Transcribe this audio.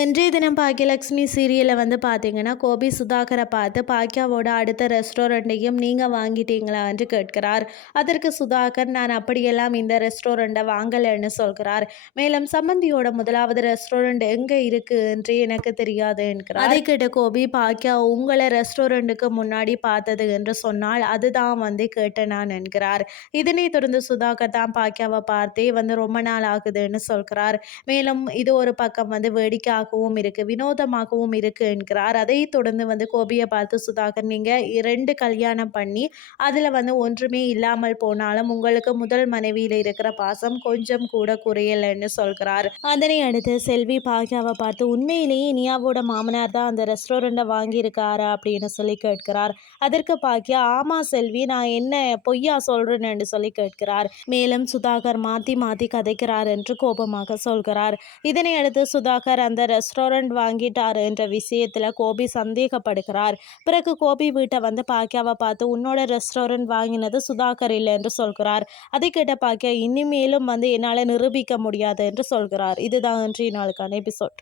இன்றைய தினம் பாக்கியலக்ஷ்மி சீரியலில் வந்து பார்த்தீங்கன்னா கோபி சுதாகரை பார்த்து பாக்கியாவோட அடுத்த ரெஸ்டாரண்ட்டையும் நீங்கள் வாங்கிட்டீங்களா என்று கேட்கிறார். அதற்கு சுதாகர் நான் அப்படியெல்லாம் இந்த ரெஸ்டாரண்ட்டை வாங்கலைன்னு சொல்கிறார். மேலும் சம்பந்தியோட முதலாவது ரெஸ்டாரண்ட் எங்கே இருக்குது என்று எனக்கு தெரியாது என்கிறார். அதை கேட்ட கோபி பாக்கியா உங்களை ரெஸ்டாரண்ட்டுக்கு முன்னாடி பார்த்தது என்று சொன்னால் அதுதான் வந்து கேட்டேன் நான் என்கிறார். இதனை தொடர்ந்து சுதாகர் தான் பாக்கியாவை பார்த்தே வந்து ரொம்ப நாள் ஆகுதுன்னு சொல்கிறார். மேலும் இது ஒரு பக்கம் வந்து வேடிக்கை காமெடியாகவும் இருக்குது வினோதமாகவும் இருக்குது என்கிறார். அதை தொடர்ந்து வந்து கோபியை பார்த்து சுதாகர் நீங்கள் இரண்டு கல்யாணம் பண்ணி அதில் வந்து ஒன்றுமே இல்லாமல் போனாலும் உங்களுக்கு முதல் மனைவியில் இருக்கிற பாசம் கொஞ்சம் கூட குறையலைன்னு சொல்கிறார். அதனை அடுத்து செல்வி பாக்யாவை பார்த்து உண்மையிலேயே இனியாவோட மாமனார் தான் அந்த ரெஸ்டாரண்ட்டை வாங்கியிருக்காரா? அப்படின்னு சொல்லி கேட்கிறார். அதற்கு பாக்கியா ஆமா செல்வி நான் என்ன பொய்யா சொல்றேன்னு சொல்லி கேட்கிறார். மேலும் சுதாகர் மாத்தி மாத்தி கதைக்கிறார் என்று கோபமாக சொல்கிறார். இதனை அடுத்து சுதாகர் அந்த ரெஸ்டாரண்ட் வாங்கிட்டார் என்ற விஷயத்தில் கோபி சந்தேகப்படுகிறார். பிறகு கோபி வீட்டை வந்து பாக்கியாவை பார்த்து உன்னோட ரெஸ்டாரண்ட் வாங்கினது சுதாகர் இல்லை என்று சொல்கிறார். அதை கேட்ட பாக்கியா இனிமேலும் வந்து என்னால் நிரூபிக்க முடியாது என்று சொல்கிறார். இதுதான் இன்றைய நாளுக்கான எபிசோட்